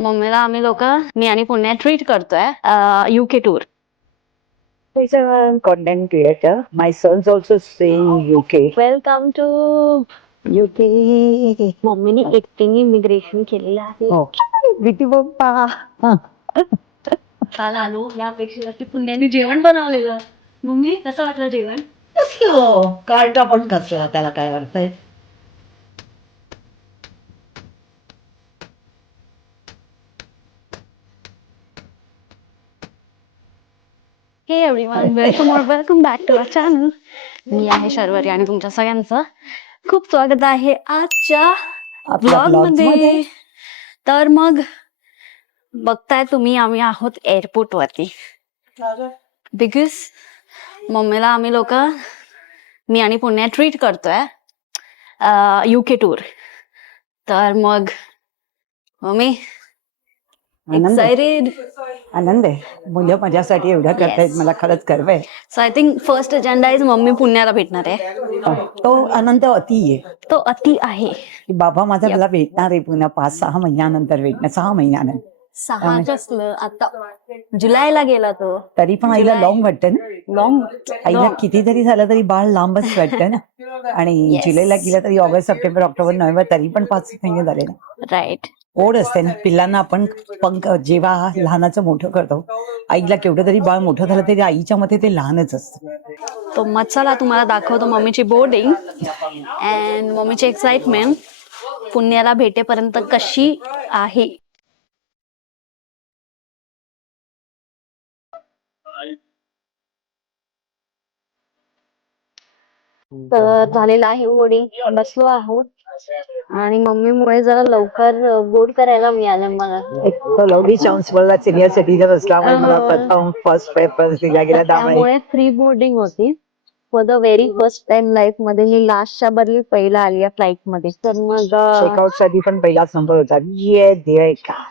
मम्मीला आम्ही लोक मी आणि पुण्या ट्रीट करतोय UK tour. He's a content creator. My son's also staying in UK. Welcome to UK. मम्मीने एकटीने इमिग्रेशन केलेलं आहे. Oh. विटी पप्पा. काल आलो यापेक्षा ती पुण्याने जेवण बनवलेलं. मम्मी कसं वाटलं जेवण? कार्टा पण कसला त्याला काय अर्थ आहे? Hey everyone, welcome back to our channel. मी आहे शर्वरी आणि तुमच्या सगळ्यांचं खूप स्वागत आहे आजच्या ब्लॉग मध्ये. तर मग बघताय तुम्ही, आम्ही आहोत एअरपोर्ट वरती बिकॉज मम्मीला आम्ही लोक मी आणि पुण्या ट्रीट करतोय UK टूर. तर मग मम्मी एक्साइटेड. आनंद आहे. मुलं माझ्यासाठी एवढं करतायत, मला खरंच गर्व आहे. So I think first agenda is mummy पुण्याला भेटणार आहे. तो आनंद अति आहे. तो अति आहे की बाबा माझा मला भेटणार आहे पुन्हा 5-6 महिन्यानंतर भेटणार. 6 महिन्यानंतर 6 असलं आता जुलैला गेला तो. तरी पण आईला लॉंग वाटतं ना. लॉंग आईला कितीतरी झालं तरी बाळ लांबच वाटतं ना. आणि Yes. जुलैला गेला तरी ऑगस्ट, सप्टेंबर, ऑक्टोबर, नोव्हेंबर, तरी पण 5 महिने झाले ना. राईट. ओढ असते ना पिल्लांना. आपण जेव्हा लहानाचं मोठं करतो, आईला केवढं तरी बाळ मोठं झालं तरी आईच्या मध्ये ते लहानच असतं. तो मग चला तुम्हाला दाखवतो मम्मीची बोर्डिंग अँड मम्मीची एक्साइटमेंट पुण्याला भेटेपर्यंत कशी आहे. तर झालेलं आहे बोर्डिंग. बसलो आहोत आणि मम्मीमुळे जरा लवकर बोर्ड करायला मिळालं मला. लवली चान्स मला सिनियर सिटीजन असल्यामुळे मला प्रथम फर्स्ट पेपर दिला गेला. त्यामुळे फ्री बोर्डिंग होती. For the very first time life मध्ये मी लास्टच्या बदली पहिला आली या फ्लाईट मध्ये. तर मग चेकआउट साठी पण पहिलाच नंबर होता. ये देव का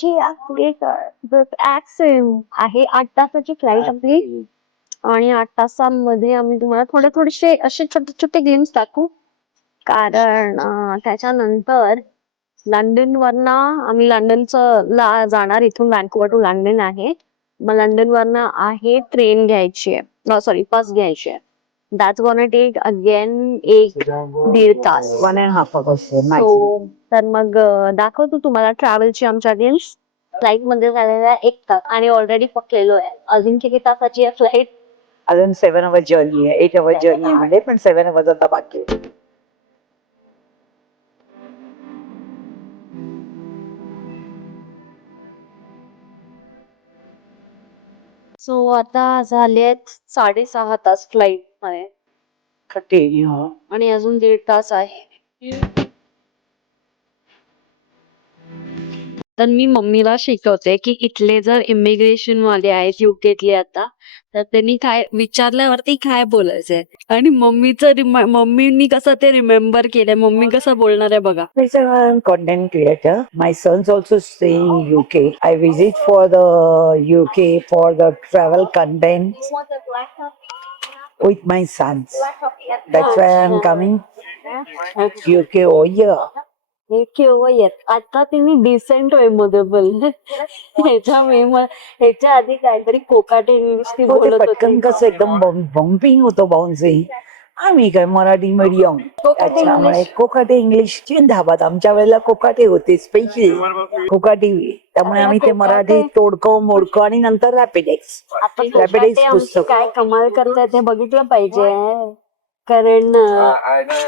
जी आपली ऍक्सेंट आहे 8 तासाची फ्लाईट आपली. आणि 8 तासांमध्ये आम्ही तुम्हाला थोडेसे असे छोटे छोटे गेम्स दाखवू. कारण त्याच्यानंतर लंडन वरनं आम्ही लंडनचं जाणार. इथून व्हँकुव्हर टू लंडन आहे. मग लंडन वरनं आहे ट्रेन घ्यायची आहे, सॉरी बस घ्यायची आहे. दॅट्स गोना टेक अगेन 1-1.5 तास. 1.5 hours. तर मग दाखवतो तुम्हाला ट्रॅव्हलची आमच्या गेम्स. फ्लाईट मध्ये झालेला 1 तास आणि ऑलरेडी पकलेलो आहे. अजून किती तासाची आहे फ्लाईट? अजून 7 hours जर्नी आहे. 8 hours जर्नी आहे पण 7 hours आता बाकी आहे. सो आता झाले आहेत 6.5 तास फ्लाईट मध्ये आणि अजून 1.5 तास आहे. तर मी मम्मीला शिकवते की इथले जर इमिग्रेशन वाले आहेत युकेतले आता, तर त्यांनी काय विचारल्यावरती काय बोलायचंय. आणि मम्मीनी कसं ते रिमेंबर केलंय. मम्मी कसं बोलणार आहे बघा. He's a content creator. My son's also staying in UK. I visit for the UK for the travel content with my sons. That's why I'm coming UK over here. हे केव्हा येत आता तिने डिसेंट वे मध्ये बोलले. ह्याच्या आधी काहीतरी कोकाटे इंग्लिश ती हो, ते बोलत पटकन होती. कसं एकदम बम्पिंग होतं बाउन्सिंग. आम्ही काय मराठी मीडियम त्याच्यामुळे कोकाटे इंग्लिश जिंदाबाद. आमच्या वेळेला कोकाटे होते स्पेशल कोकाटे. त्यामुळे आम्ही ते मराठी तोडकं मोडकं आणि नंतर रॅपिडेक्स पुस्तक. काय कमाल करताय ते बघितलं पाहिजे. कारण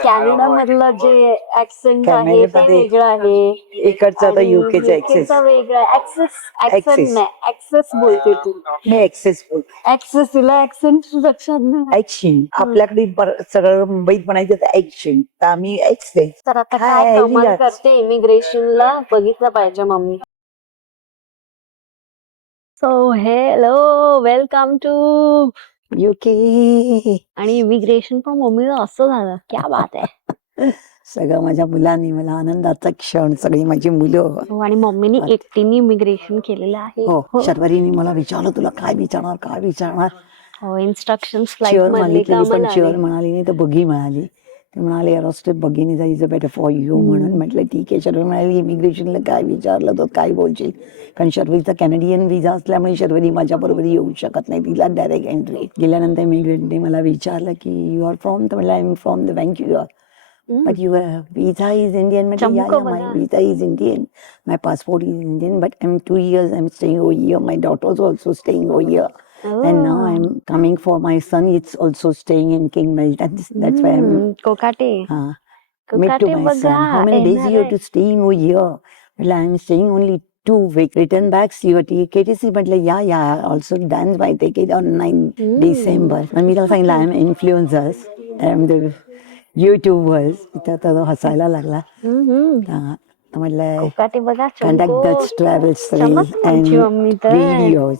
कॅनडा मधलं जे ऍक्सेंट आहे ते वेगळं आहे. इकडचं आता युकेचं ऍक्सेस वेगळं. ऍक्सेस नाही, ऍक्सेस बोलते तू. मी ऍक्सेस बोलतो. ऍक्सेस तुला ऍक्सेंट लक्षात नाही. ऍक्शन आपल्याकडे सगळं मुंबईत म्हणायचं तर ऍक्शन, तर आम्ही ऍक्सेस. तर आता काय कमाल करते इमिग्रेशनला बघितलं पाहिजे mummy. So hello, welcome to UK. आणि इमिग्रेशन पण मम्मीला असं झालं. क्या बात आहे. सगळं माझ्या मुलांनी मला आनंदाचा क्षण. सगळी माझी मुलं. आणि मम्मीने एकटीने इमिग्रेशन केलेलं आहे. हो, शर्वरीने मला विचारलं तुला काय विचारणार. हो, इन्स्ट्रक्शन्स चेअर मागितलेली पण चेअर म्हणाली नाही तर बगी म्हणाली. ते म्हणाले एरोस्टेप बघिनीचा is a better for you म्हणून. म्हटलं ठीक आहे. शर्वरी म्हणाली इमिग्रेशनला काय विचारलं तर काय बोलशील, कारण शर्वरीचा कॅनेडियन विजा असल्यामुळे शर्वरी माझ्याबरोबर येऊ शकत नाही, तिला डायरेक्ट एंट्री. गेल्यानंतर इमिग्रेंटने मला विचारलं की यू आर फ्रॉम, तर म्हटलं I am from the Vancouver. But your visa is Indian. Jammu My visa is Indian. My passport is Indian. But I'm 2 years. I'm staying over here. My daughter's also staying over here. And now I'm coming for my son. It's also staying in King Milton. That's why I'm Kokate mid to my son. How many days you have to staying over here? Well, I'm staying only 2 weeks. Return back, your ticket is, but like, yeah. Also done my ticket on 9 December. And मी त्याला सांगितलं I'm influencers. I'm the YouTubers. तर तो हसायला लागला. तर म्हटलं कोकाटे बघा conduct दच travels and videos.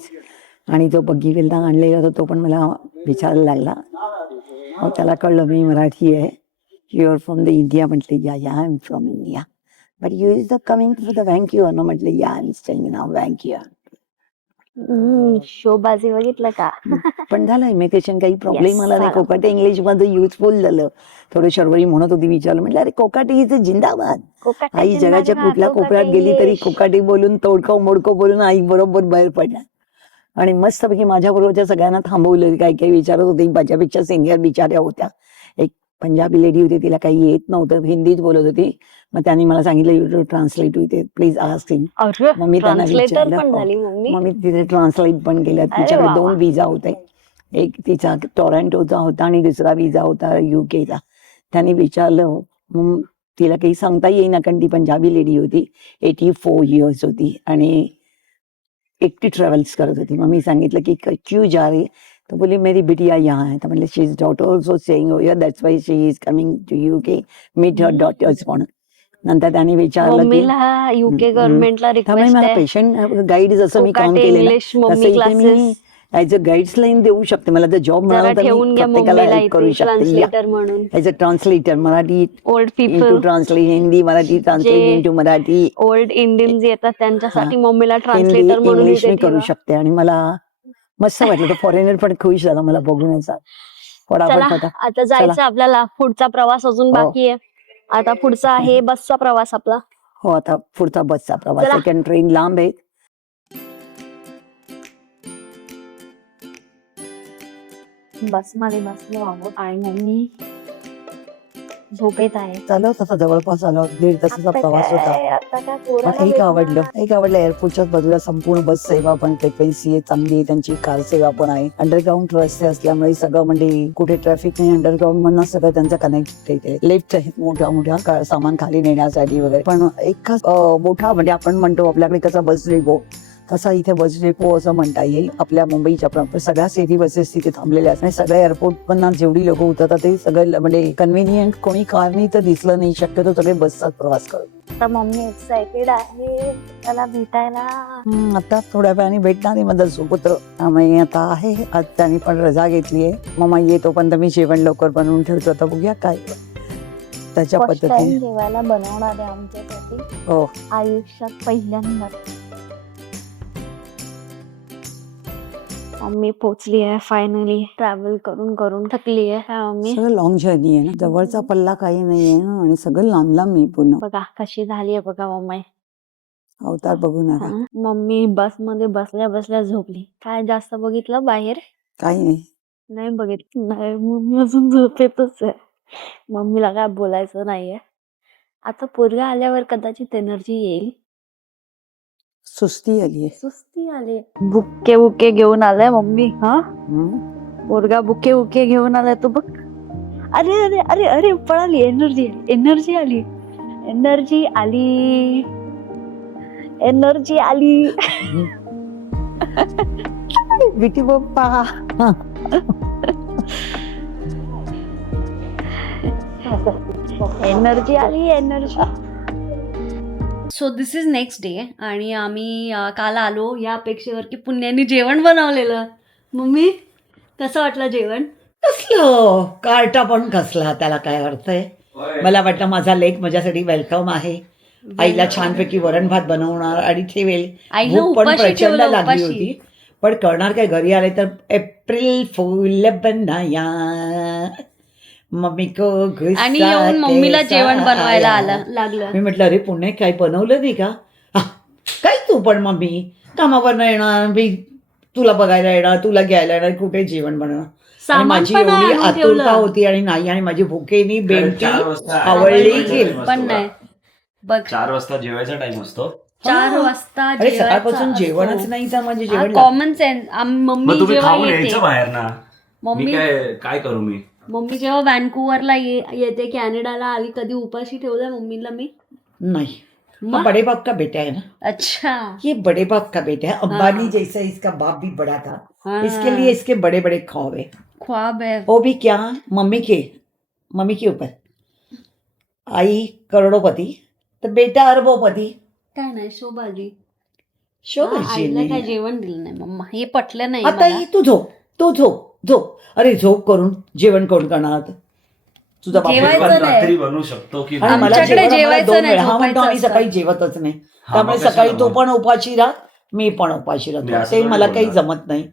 आणि जो बग्गी वेलदा आणलेला होता तो पण मला विचारायला लागला. मग त्याला कळलं मी मराठी आहे. You are from the India. म्हटलं yeah I am from India. But you is the coming to the Vancouver ना. म्हटलं yeah I am staying in Vancouver. शोबाजी बघितलं का. पण झालं इमिग्रेशन काही प्रॉब्लेम Yes, आला नाही. झालं. कोकाटे इंग्लिश मध्ये युजफुल झालं. थोडं शर्वरी म्हणत होती, विचारलं म्हटलं अरे कोकाटे इज जिंदाबाद. कोकाटे आई जगाच्या जिंदाबाद, कुठल्या कोकाटे कोपऱ्यात गेली तरी इंग्लिश. कोकाटे बोलून तोडकं मोडकं बोलून आई बरोबर बाहेर पडल्या. आणि मस्तपैकी माझ्या बरोबरच्या सगळ्यांना थांबवलं. काही काही विचारत होते, माझ्यापेक्षा सिनियर बिचाऱ्या होत्या. एक पंजाबी लेडी होती, तिला काही येत नव्हतं, हिंदीत बोलत होती. मग त्यांनी मला सांगितलं यू टू ट्रान्सलेट होते प्लीज आस्क हिम. अरे, मग मी त्यांना ट्रान्सलेटर पण विचारलं. झाली मम्मी. मग मी तिथे ट्रान्सलेट पण केलं. अरे तिच्याकडे वा 2 वा. विजा होते. एक तिचा टोरंटोचा होता आणि दुसरा विजा होता युकेचा. त्याने विचारलं. मग तिला काही सांगता येईना कारण ती पंजाबी लेडी होती. 84 years होती आणि एकटी ट्रॅव्हल्स करत होती. मग मी सांगितलं की क्यू जा रही. तो बोली मेरी बिटिया यहाँ है. तर म्हणले she is daughter also staying over here. That's why she is coming to UK. Meet her daughters म्हणून. नंतर त्याने विचारलं की मम्मीला युके गव्हर्नमेंटला त्यामुळे रिक्वेस्ट मला आहे. पेशंट गाईड जसं मी काम कोकाटे केलेलं इंग्लिश तसं मम्मी इथे मी classes as a guides line देऊ शकते. मला जर जॉब जरा मिळाला तर ठेवून मी घ्या प्रत्येकाला मम्मीला हेल्प करू इथे शकते. ट्रान्सलेटर म्हणून. As a translator Marathi old into people, translate Hindi Marathi translate J into Marathi. Old Indians येतात त्यांच्यासाठी मम्मीला हिंदी ट्रान्सलेटर म्हणून इंग्लिश इथे मी करू ठेवा. शकते. आणि मला मस्त वाटलं. तो फॉरेनर पण खुश झाला मला बघून याचा. चला फटाफट आता जायचं आपल्याला. पुढचा प्रवास अजून हो. बाकी आहे. आता पुढचा आहे बसचा प्रवास आपला. हो आता पुढचा बसचा प्रवास चला. आहे कारण ट्रेन लांब आहे. बसमध्ये बसलो आहोत आणि मम्मी झोपेत आहे. चालू तसा जवळपास आलो 1.5 तासाचा प्रवास होता. आता काय पण पोराला एक आवडलं भेटणार. एअरपोर्टच्याच बाजूला संपूर्ण बस सेवा पण फ्रिक्वेन्सी आहे चांगली आहे. त्यांची कार सेवा पण आहे. अंडरग्राऊंड रस्ते असल्यामुळे सगळं म्हणजे कुठे ट्रॅफिक नाही. अंडरग्राऊंड मधनं सगळं त्यांचं कनेक्ट आहे. लिफ्ट आहेत मोठ्या सामान खाली नेण्यासाठी वगैरे. पण एक मोठा म्हणजे आपण म्हणतो आपल्याकडे कसा बस डेपो तसा इथे बस डेपो असं म्हणता येईल. आपल्या मुंबईच्या सगळ्या सिटी बसेस तिथे थांबलेल्या असतात. सगळ्या एअरपोर्ट पण जेवढी लोक उतरतात ते सगळं म्हणजे कन्व्हिनियंट. कोणी कारनी तर दिसलं नाही. शक्यतो सगळे बसचाच प्रवास करतो. आता मम्मी एक्साइटेड आहे त्याला भेटायला. आता थोड्या वेळाने भेटणार आहे माझा सुपुत्र. त्यामुळे आता आहे. आज त्यांनी पण रजा घेतली आहे. मम्मा येतो पण मी जेवण लवकर बनवून ठेवतो. आता बघूया काय त्याच्या फर्स्ट टाइम पद्धतीने. जेवायला बनवणार आहे आमच्यासाठी हो आयुष्यात पहिल्यांदा. मम्मी पोचली आहे फायनली. ट्रॅव्हल करून करून थकली आहे. काय मम्मी सगळं लॉंग जर्नी आहे ना. जवळचा पल्ला काही नाहीये ना. आणि सगळं लांब लांब मी पूर्ण बघा कशी झाली आहे बघा मम्मी. अवतार बघू नका. मम्मी बस मध्ये बसल्या बसल्या झोपली. काय जास्त बघितलं बाहेर काही नाही. नाही बघितलं. नाही मम्मी अजून झोपेतच आहे. मम्मीला काय बोलायचं नाहीये. आता पोरगा आल्यावर कदाचित एनर्जी येईल. सुस्ती आली आहे. सुस्ती आली. बुक्के बुक्के घेऊन आलाय मम्मी. हा पोरगा बुके बुके घेऊन आलाय. तो बघ. अरे अरे अरे अरे पळाली. एनर्जी एनर्जी आली. एनर्जी आली. एनर्जी आली. विकी बाप्पा. एनर्जी आली. Energy. So this is next day आणि आम्ही काल आलो या अपेक्षेवर की पुण्याने जेवण बनवलेलं. मम्मी कसं वाटलं जेवण? कसलं कार्टा पण कसला त्याला काय अर्थ आहे. मला वाटलं माझा लेक माझ्यासाठी वेलकम आहे. आईला छानपैकी वरण भात बनवणार आणि ठेवेल. आईला भूक पण उपाशी प्रचंड ठेवलं, लागली उपाशी. होती. पण करणार काय घरी आले तर एप्रिल फुल बनाया. मम्मी को गुस्सा आणि येऊन मम्मीला कैसा जेवण बनवायला आया. लागलं. मी म्हटलं अरे पुणे काय बनवलं नाही का? काय तू पण मम्मी कामावर येणार, मी तुला बघायला येणार, तुला घ्यायला येणार, कुठे जेवण बनवणार. आणि सामान माझी पण एवढी आणून आतुरता ठेवलं. होती आणि नाही, आणि माझी भुकेनी बेंटी 4 वाजता आवडली जेवायचा गेली. time पण असतो नाही का? बघ 4 वाजता जेवायचा टाइम असतो. 4 वाजता अरे सकाळपासून जेवणच नाही तर म्हणजे जेवण लागतं. Common sense. मम्मी मग तुम्ही जेव्हा खाऊन येते, यायचं बाहेर ना. मी मम्मी काय करू मी? मम्मी जेव्हा व्हॅन्कुव्हरला येते, कॅनडाला आली, कधी उपाशी ठेवलं मम्मीला मी? नहीं, मग? वो बड़े बाप का बेटा है ना, अच्छा. ये बड़े बाप का बेटा है. अंबानी जैसा इसका बाप भी बड़ा था, हाँ. इसके लिए इसके बड़े बड़े ख्वाब है. ख्वाब है. वो भी क्या, मम्मी के ऊपर. आई करोड़ोपति तर बेटा अरबोपति. काय नाही शोभाजी. शोभाजी आईला काय नाही. जेवण दिलं नाही मम्मा, हे पटलं नाही आता मला. ही तू झोप. अरे झोप करून जेवण कोण करणार? तुझा बाप. जेवायचं जेवण नाही. रात्री बनवू शकतो की आणि मला आमच्याकडे जेवण आम्हाला जेवायचं 2 नाही, वेळा. हा म्हणतो आम्ही झोपायचं सकाळी जेवतच नाही, हा, त्यामुळे मग कशाला सकाळी तो मग? पण उपाशी राहत, मी पण उपाशी मी राहतो. असं ते थोडी मला काही बोलणार. जमत नाही.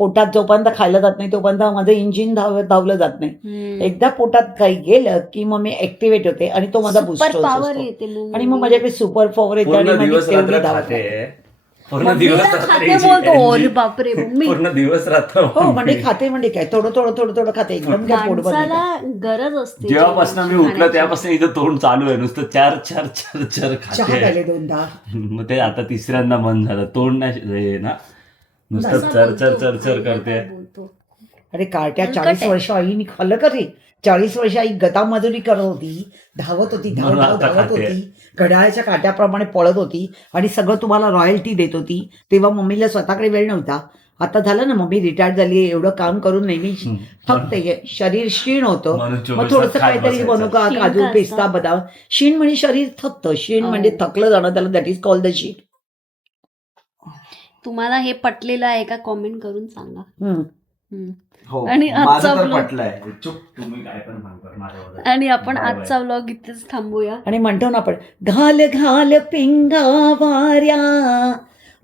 पोटात जोपर्यंत खायला जात नाही तोपर्यंत माझं इंजिन धावलं जात नाही. हम्म. एकदा पोटात काही गेलं की मग मी ऍक्टिव्हेट होते आणि तो माझा सुपर बुस्टर पॉवर असतो. येते मग आणि मग माझ्याकडे सुपर पॉवर येते आणि पूर्ण मग मी दिवस तेवढी रात्र धावत खाते. राहते. पूर्ण दिवस मम्मीला रात्र खाते हिची बोलतो. energy. अरे बापरे मम्मी. पूर्ण दिवस रात्र हो म्हणजे मम्मी. खाते म्हणजे काय, थोडं खाते, एकदम काय पोट भरलं माणसाला का? गरज असते जेव्हापासून मी जेवणाची, उठलो खाण्याची. तेव्हापासून इथं तोंड चालू आहे नुसतं चार चहा खाते. प्यायले 2दा. मग ते आता तिसऱ्यांदा बंद झालं. तोंड नाही हे ना नुसतं कसा चर बोलतो? करते. काय बोलतो? अरे कार्ट्या हलकट 40 आहे. वर्ष आईनी खाल्लं का रे? 40 वर्ष आई गदामजुरी करत होती, धावत होती, म्हणून आता धावत खाते. होती, घड्याळाच्या काट्याप्रमाणे पळत होती आणि सगळं तुम्हाला रॉयल्टी देत होती. तेव्हा मम्मीला स्वतःकडे वेळ नव्हता. आता झालं ना, मम्मी रिटायर्ड झाली, एवढं काम करून नेहमी फक्त शरीर क्षीण होतं. म्हणून मग 24 थोडंसं तास खात काहीतरी बनवू का, क्षीण काजू का पिस्ता असतं? बदाम. क्षीण म्हणजे शरीर थकतं, क्षीण हो. म्हणजे थकलं जाणं, त्याला दॅट इज कॉल्ड द शीण. तुम्हाला हे पटलेलं आहे का? कॉमेंट करून सांगा. हम्म. हो आणि आजचा माझं तर vlog- पटलंय. चुप तुम्ही काय पण सांगता माझ्यावर. आणि आपण Bye bye. आजचा व्लॉग इथेच थांबूया. आणि म्हणतो ना आपण, घाल घाल पिंगा वाऱ्या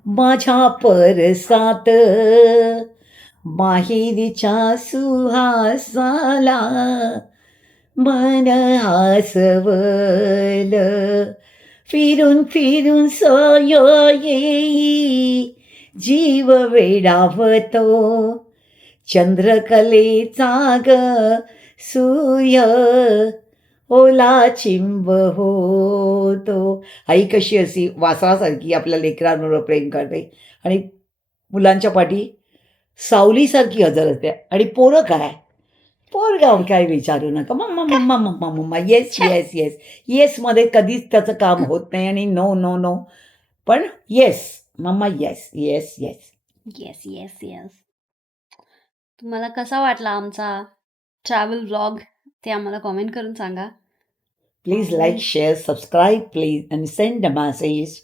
माझ्या परसात, माहेरीच्या सुहासाला मन आसवल, फिरून फिरून सोय येई जीव वेडावतो, चंद्रकलेचा ग सूय ओला चिंब होतो. आई कशी अशी वासरासारखी आपल्या लेकरांवर प्रेम करते आणि मुलांच्या पाठी सावलीसारखी हजर असते. आणि पोरं पोरगा काय विचारू नका, mama mama mama mama, yes yes yes yes मध्ये कधीच त्याचं काम होत नाही आणि नो नो नो, पण yes mama, yes yes yes. Yes yes yes. तुम्हाला कसा वाटला आमचा ट्रॅव्हल व्लॉग ते आम्हाला कॉमेंट करून सांगा. Please like, share, subscribe please and send a message.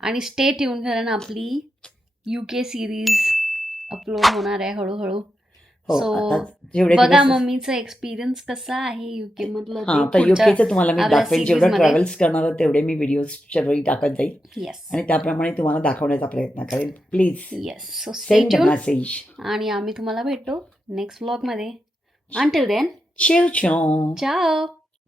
आणि स्टे ट्यून, कारण आपली UK सिरीज अपलोड होणार आहे हळूहळू. हो, So, आता जेवढे बघा दिवस- मम्मीचा एक्सपिरियन्स कसा आहे UK मधलं हा, ते तर पुढच्या युकेचं तुम्हाला मी आपल्या दाखवेल. जेवढं series मध्ये. ट्रॅव्हल्स करणार आहे तेवढे मी व्हिडिओच्या वेळी टाकत जाईल येस आणि त्याप्रमाणे तुम्हाला दाखवण्याचा प्रयत्न करेल. Please yes. So stay send a tune message. आणि आम्ही तुम्हाला भेटतो नेक्स्ट व्लॉग मध्ये. Until then, ciao ciao. ciao.